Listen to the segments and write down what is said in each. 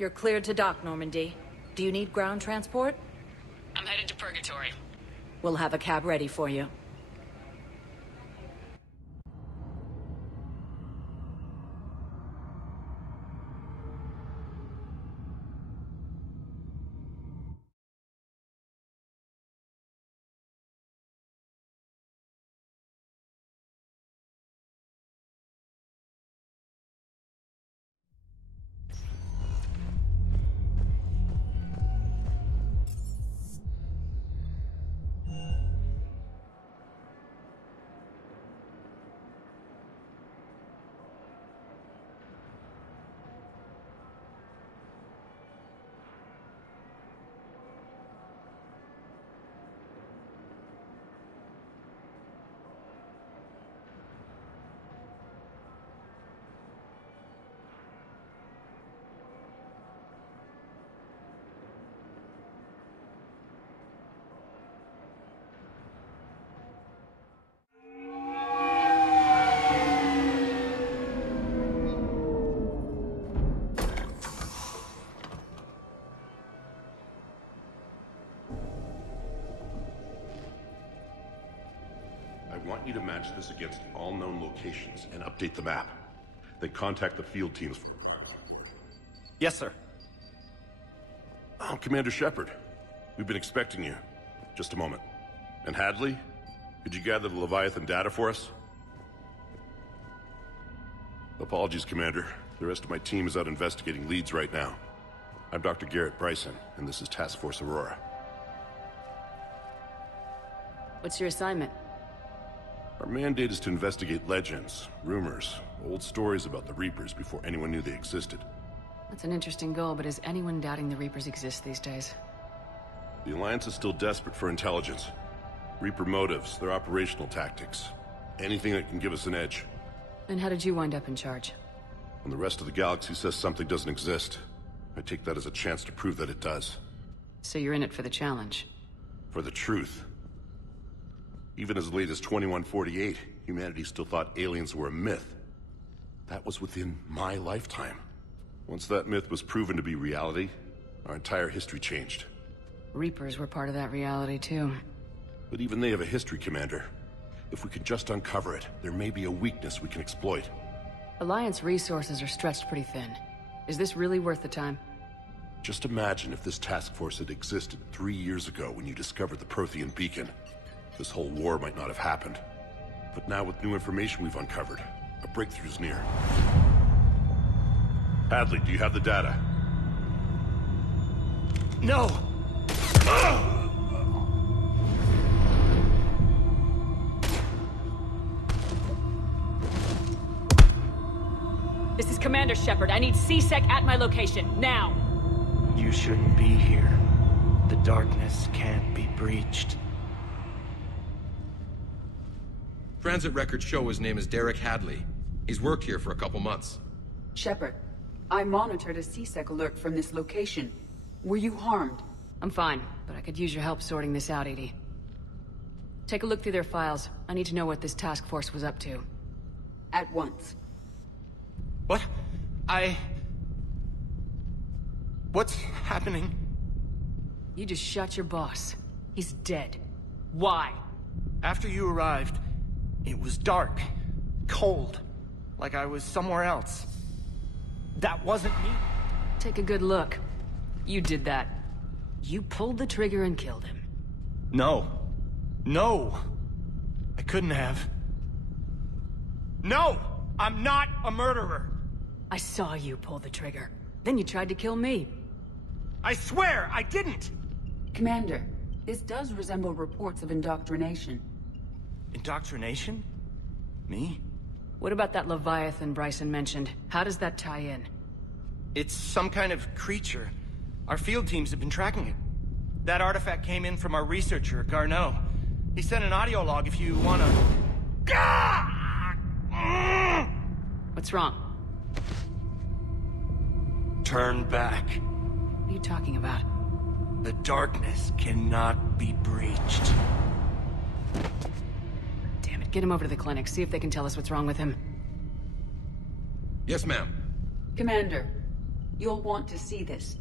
You're cleared to dock, Normandy. Do you need ground transport? I'm headed to Purgatory. We'll have a cab ready for you. I want you to match this against all known locations and update the map. Then contact the field teams for a progress report. Yes, sir. Oh, Commander Shepard. We've been expecting you. Just a moment. And Hadley? Could you gather the Leviathan data for us? Apologies, Commander. The rest of my team is out investigating leads right now. I'm Dr. Garrett Bryson, and this is Task Force Aurora. What's your assignment? Our mandate is to investigate legends, rumors, old stories about the Reapers before anyone knew they existed. That's an interesting goal, but is anyone doubting the Reapers exist these days? The Alliance is still desperate for intelligence. Reaper motives, their operational tactics. Anything that can give us an edge. And how did you wind up in charge? When the rest of the galaxy says something doesn't exist, I take that as a chance to prove that it does. So you're in it for the challenge? For the truth. Even as late as 2148, humanity still thought aliens were a myth. That was within my lifetime. Once that myth was proven to be reality, our entire history changed. Reapers were part of that reality, too. But even they have a history, Commander. If we can just uncover it, there may be a weakness we can exploit. Alliance resources are stretched pretty thin. Is this really worth the time? Just imagine if this task force had existed 3 years ago when you discovered the Prothean beacon. This whole war might not have happened. But now with new information we've uncovered, a breakthrough's near. Hadley, do you have the data? No! This is Commander Shepard. I need C-Sec at my location, now! You shouldn't be here. The darkness can't be breached. Transit records show his name is Derek Hadley. He's worked here for a couple months. Shepard, I monitored a C-Sec alert from this location. Were you harmed? I'm fine, but I could use your help sorting this out, EDI. Take a look through their files. I need to know what this task force was up to. At once. What? What's happening? You just shot your boss. He's dead. Why? After you arrived, it was dark, cold, like I was somewhere else. That wasn't me. Take a good look. You did that. You pulled the trigger and killed him. No. No! I couldn't have. No! I'm not a murderer! I saw you pull the trigger. Then you tried to kill me. I swear I didn't! Commander, this does resemble reports of indoctrination. Indoctrination? Me? What about that Leviathan Bryson mentioned? How does that tie in? It's some kind of creature. Our field teams have been tracking it. That artifact came in from our researcher, Garneau. He sent an audio log if you wanna... What's wrong? Turn back. What are you talking about? The darkness cannot be breached. Damn it, get him over to the clinic. See if they can tell us what's wrong with him. Yes, ma'am. Commander, You'll want to see this.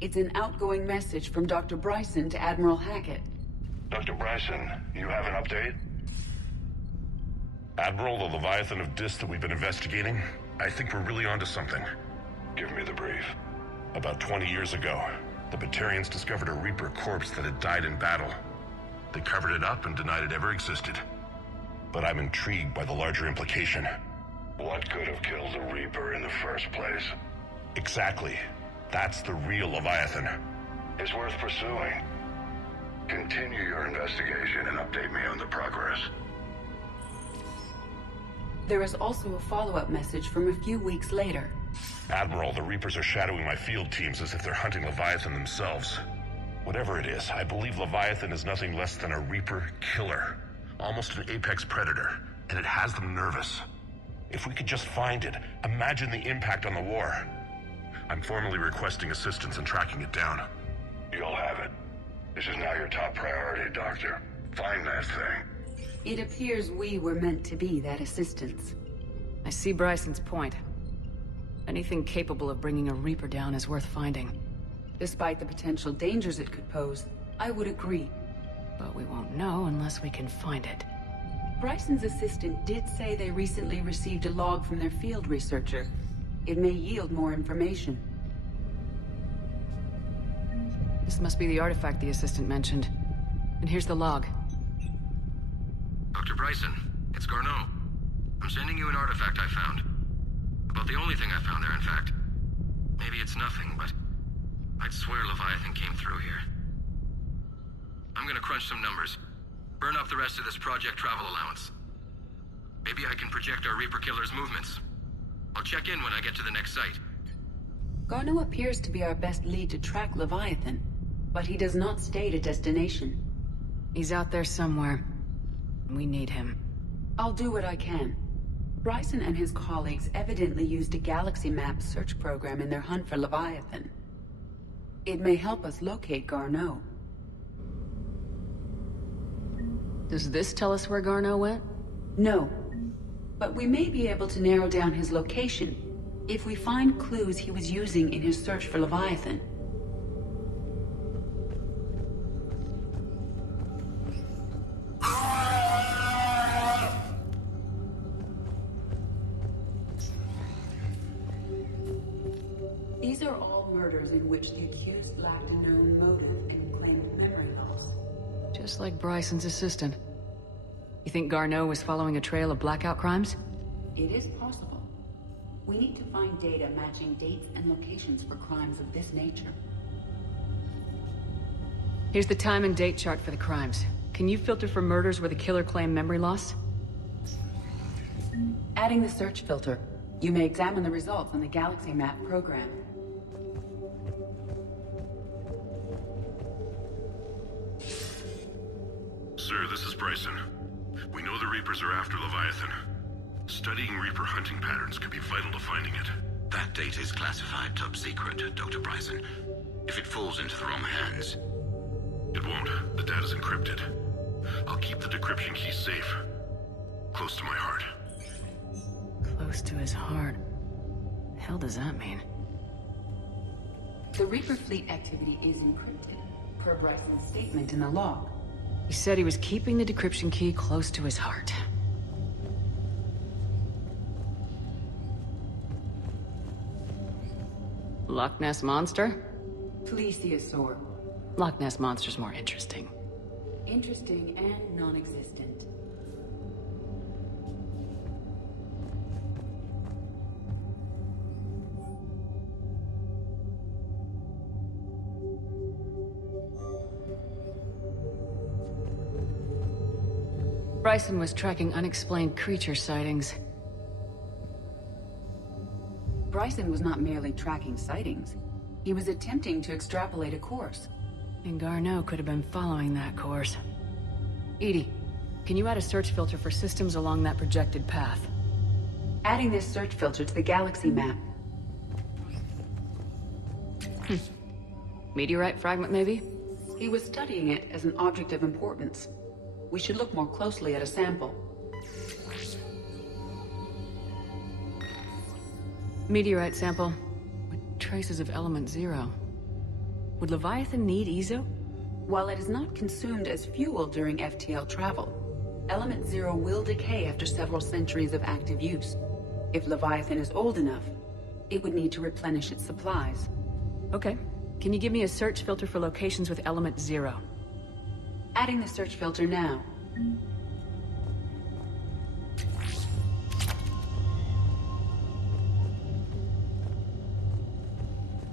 It's an outgoing message from Dr. Bryson to Admiral Hackett. Dr. Bryson, you have an update? Admiral, the Leviathan of Dis that we've been investigating, I think we're really onto something. Give me the brief. About 20 years ago, the Batarians discovered a Reaper corpse that had died in battle. They covered it up and denied it ever existed. But I'm intrigued by the larger implication. What could have killed the Reaper in the first place? Exactly. That's the real Leviathan. It's worth pursuing. Continue your investigation and update me on the progress. There is also a follow-up message from a few weeks later. Admiral, the Reapers are shadowing my field teams as if they're hunting Leviathan themselves. Whatever it is, I believe Leviathan is nothing less than a Reaper killer. Almost an apex predator, and it has them nervous. If we could just find it, imagine the impact on the war. I'm formally requesting assistance in tracking it down. You'll have it. This is now your top priority, Doctor. Find that thing. It appears we were meant to be that assistance. I see Bryson's point. Anything capable of bringing a Reaper down is worth finding. Despite the potential dangers it could pose, I would agree. But we won't know unless we can find it. Bryson's assistant did say they recently received a log from their field researcher. It may yield more information. This must be the artifact the assistant mentioned. And here's the log. Dr. Bryson, it's Garneau. I'm sending you an artifact I found. About the only thing I found there, in fact. Maybe it's nothing, but I'd swear Leviathan came through here. I'm gonna crunch some numbers. Burn up the rest of this Project Travel allowance. Maybe I can project our Reaper killer's movements. I'll check in when I get to the next site. Garneau appears to be our best lead to track Leviathan, but he does not state a destination. He's out there somewhere. We need him. I'll do what I can. Bryson and his colleagues evidently used a galaxy map search program in their hunt for Leviathan. It may help us locate Garneau. Does this tell us where Garneau went? No. But we may be able to narrow down his location if we find clues he was using in his search for Leviathan. These are all murders in which the accused lacked a known motive and claimed memory loss. Just like Bryson's assistant. You think Garneau was following a trail of blackout crimes? It is possible. We need to find data matching dates and locations for crimes of this nature. Here's the time and date chart for the crimes. Can you filter for murders where the killer claimed memory loss? Adding the search filter, you may examine the results on the Galaxy Map program. Sir, this is Bryson. We know the Reapers are after Leviathan. Studying Reaper hunting patterns could be vital to finding it. That data is classified top secret, Dr. Bryson. If it falls into the wrong hands... It won't. The data's encrypted. I'll keep the decryption key safe. Close to my heart. Close to his heart. The hell does that mean? The Reaper fleet activity is encrypted, per Bryson's statement in the log. He said he was keeping the decryption key close to his heart. Loch Ness Monster? Plesiosaur. Loch Ness Monster's more interesting. Interesting and non-existent. Bryson was tracking unexplained creature sightings. Bryson was not merely tracking sightings. He was attempting to extrapolate a course. And Garneau could have been following that course. EDI, can you add a search filter for systems along that projected path? Adding this search filter to the Galaxy Map. Meteorite fragment, maybe? He was studying it as an object of importance. We should look more closely at a sample. Meteorite sample. Would traces of Element Zero. Would Leviathan need Ezo? While it is not consumed as fuel during FTL travel, Element Zero will decay after several centuries of active use. If Leviathan is old enough, it would need to replenish its supplies. Okay. Can you give me a search filter for locations with Element Zero? Adding the search filter now.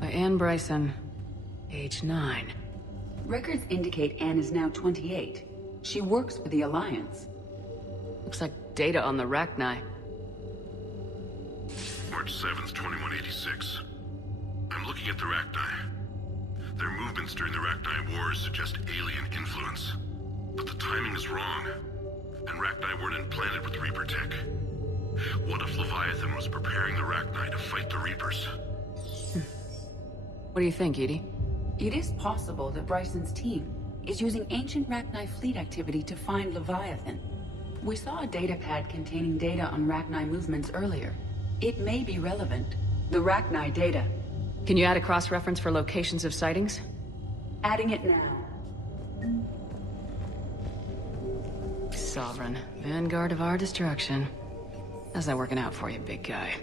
By Anne Bryson, age 9. Records indicate Anne is now 28. She works for the Alliance. Looks like data on the Rachni. March 7th, 2186. I'm looking at the Rachni. Their movements during the Rachni Wars suggest alien influence. But the timing is wrong. And Rachni weren't implanted with Reaper tech. What if Leviathan was preparing the Rachni to fight the Reapers? What do you think, Edie? It is possible that Bryson's team is using ancient Rachni fleet activity to find Leviathan. We saw a datapad containing data on Rachni movements earlier. It may be relevant. The Rachni data. Can you add a cross-reference for locations of sightings? Adding it now. Sovereign. Vanguard of our destruction. How's that working out for you, big guy?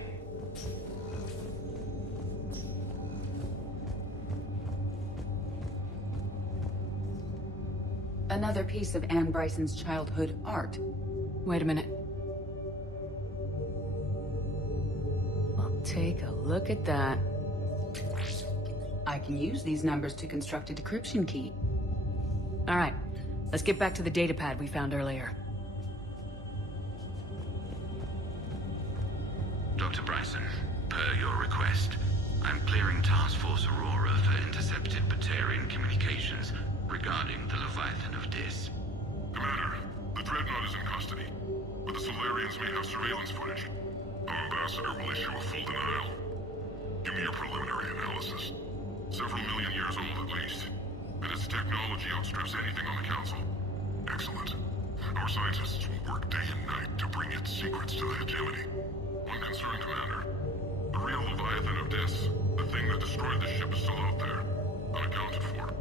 Another piece of Anne Bryson's childhood art. Wait a minute. Well, take a look at that. I can use these numbers to construct a decryption key. All right. Let's get back to the datapad we found earlier. Dr. Bryson, per your request, I'm clearing Task Force Aurora for intercepted Batarian communications regarding the Leviathan of Dis. Commander, the Dreadnought is in custody, but the Solarians may have surveillance footage. Our ambassador will issue a full denial. Give me your preliminary analysis. Several million years old at least, and its technology outstrips anything on the Council. Excellent. Our scientists will work day and night to bring its secrets to the hegemony. One concern, Commander. The real Leviathan of Dis, the thing that destroyed the ship, is still out there, unaccounted for.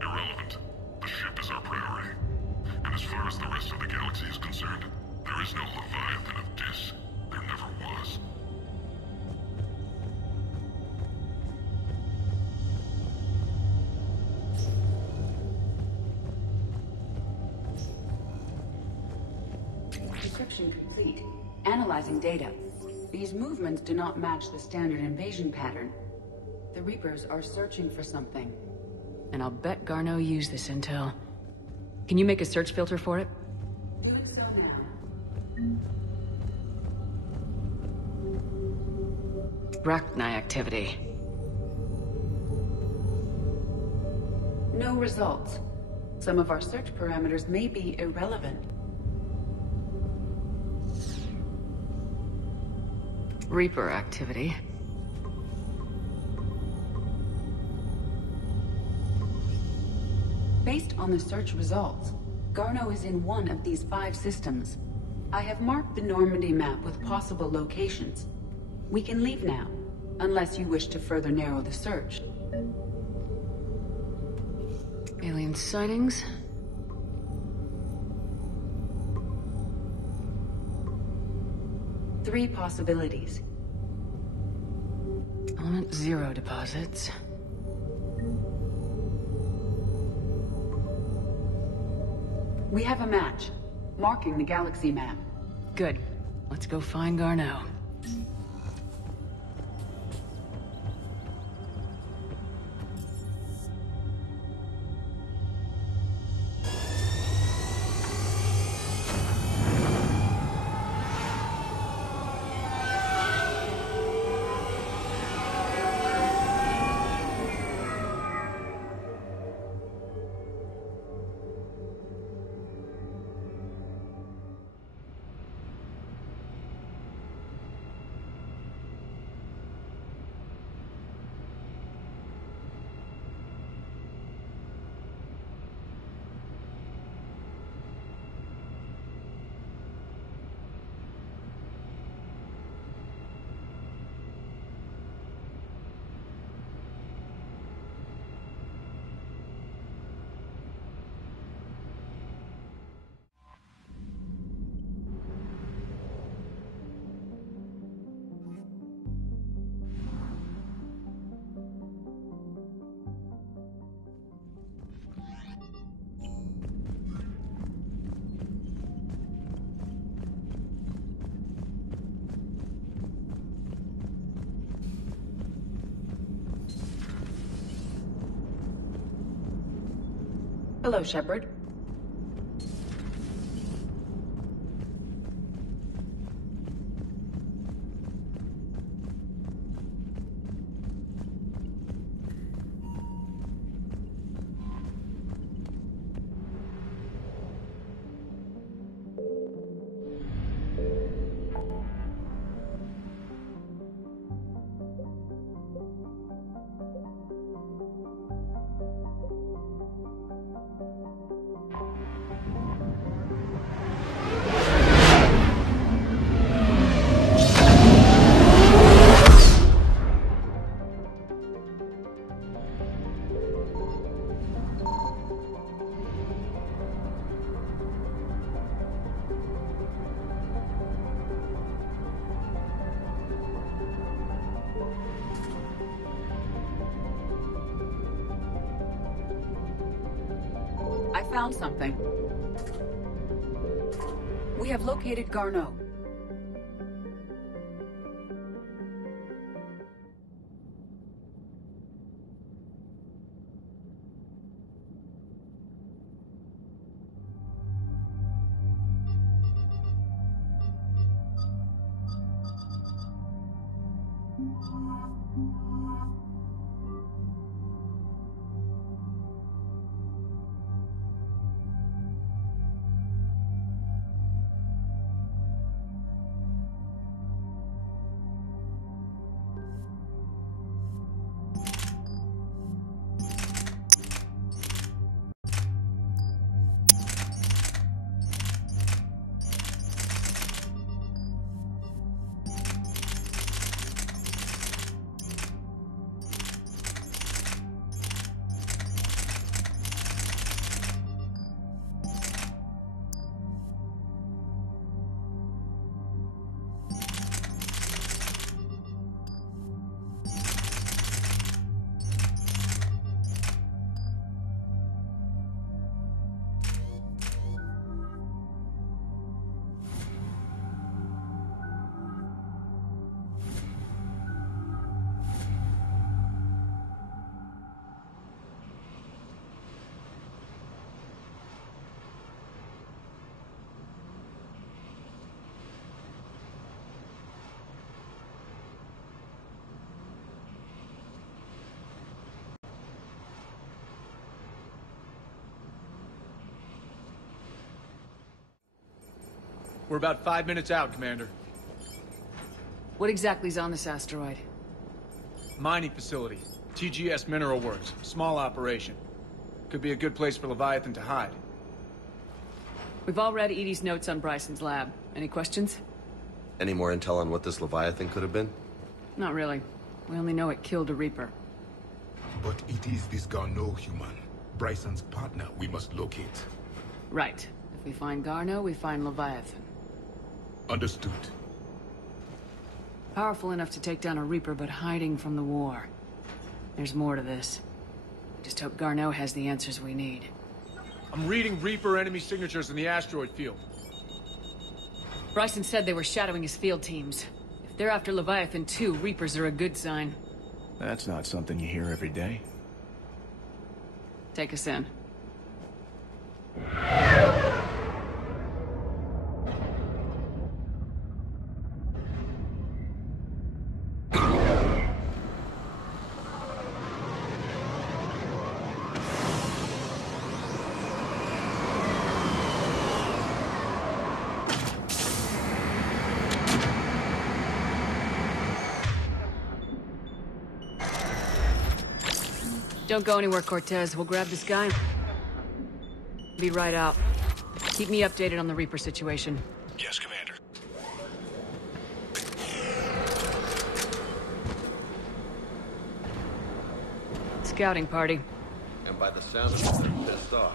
Irrelevant. The ship is our priority. And as far as the rest of the galaxy is concerned, there is no Leviathan of Dis. There never was. Decryption complete. Analyzing data. These movements do not match the standard invasion pattern. The Reapers are searching for something. And I'll bet Garneau used this intel. Can you make a search filter for it? Doing so now. Rachni activity. No results. Some of our search parameters may be irrelevant. Reaper activity. Based on the search results, Garneau is in one of these 5 systems. I have marked the Normandy map with possible locations. We can leave now, unless you wish to further narrow the search. Alien sightings. Three possibilities. Element Zero deposits. We have a match, marking the galaxy map. Good. Let's go find Garneau. Hello, Shepard. I found something. We have located Garneau. We're about 5 minutes out, Commander. What exactly is on this asteroid? Mining facility. TGS Mineral Works. Small operation. Could be a good place for Leviathan to hide. We've all read EDI's notes on Bryson's lab. Any questions? Any more intel on what this Leviathan could have been? Not really. We only know it killed a Reaper. But it is this Garneau human, Bryson's partner, we must locate. Right. If we find Garneau, we find Leviathan. Understood. Powerful enough to take down a Reaper, but hiding from the war. There's more to this. Just hope Garneau has the answers we need. I'm reading Reaper enemy signatures in the asteroid field. Bryson said they were shadowing his field teams. If they're after Leviathan too, Reapers are a good sign. That's not something you hear every day. Take us in. Don't go anywhere, Cortez. We'll grab this guy. Be right out. Keep me updated on the Reaper situation. Yes, Commander. Scouting party. And by the sound of it, they're pissed off.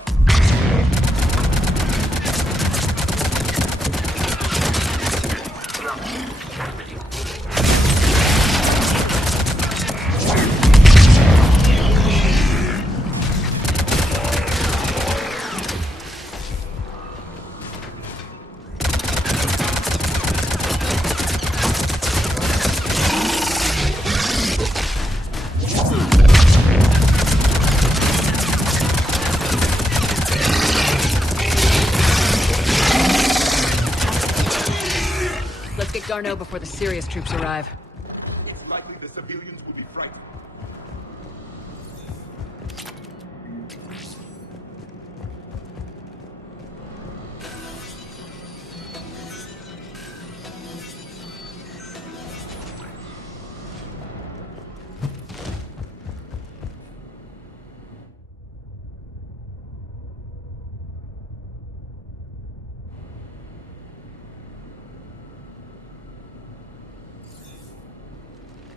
Garneau before the serious troops arrive. It's likely the civilians will be frightened.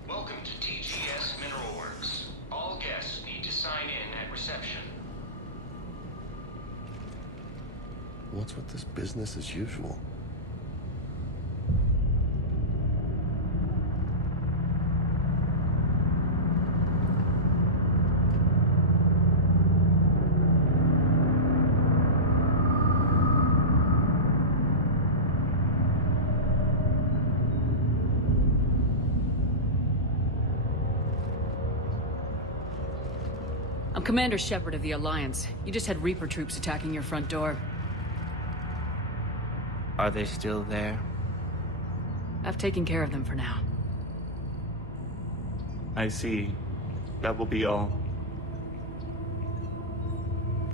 Welcome to TGS Mineral Works. All guests need to sign in at reception. What's with this business as usual? I'm Commander Shepard of the Alliance. You just had Reaper troops attacking your front door. Are they still there? I've taken care of them for now. I see. That will be all.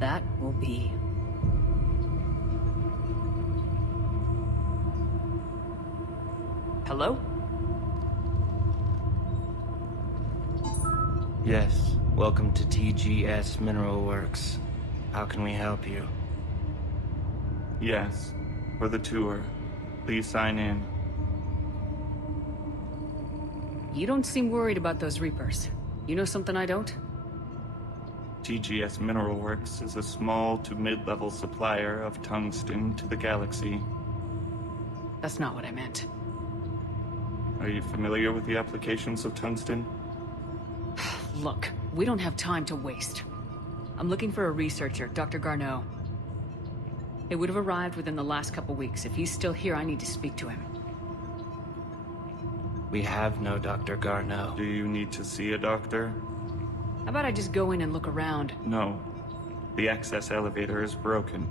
That will be. Hello? Yes. Welcome to TGS Mineral Works. How can we help you? Yes. For the tour. Please sign in. You don't seem worried about those Reapers. You know something I don't? TGS Mineral Works is a small to mid-level supplier of tungsten to the galaxy. That's not what I meant. Are you familiar with the applications of tungsten? Look, we don't have time to waste. I'm looking for a researcher, Dr. Garneau. It would have arrived within the last couple weeks. If he's still here, I need to speak to him. We have no Dr. Garneau. Do you need to see a doctor? How about I just go in and look around? No. The access elevator is broken.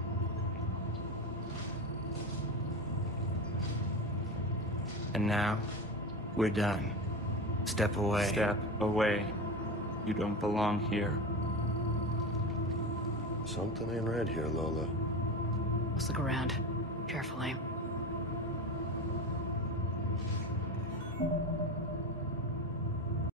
And now, we're done. Step away. Step away. You don't belong here. Something ain't right here, Lola. Let's look around. Carefully.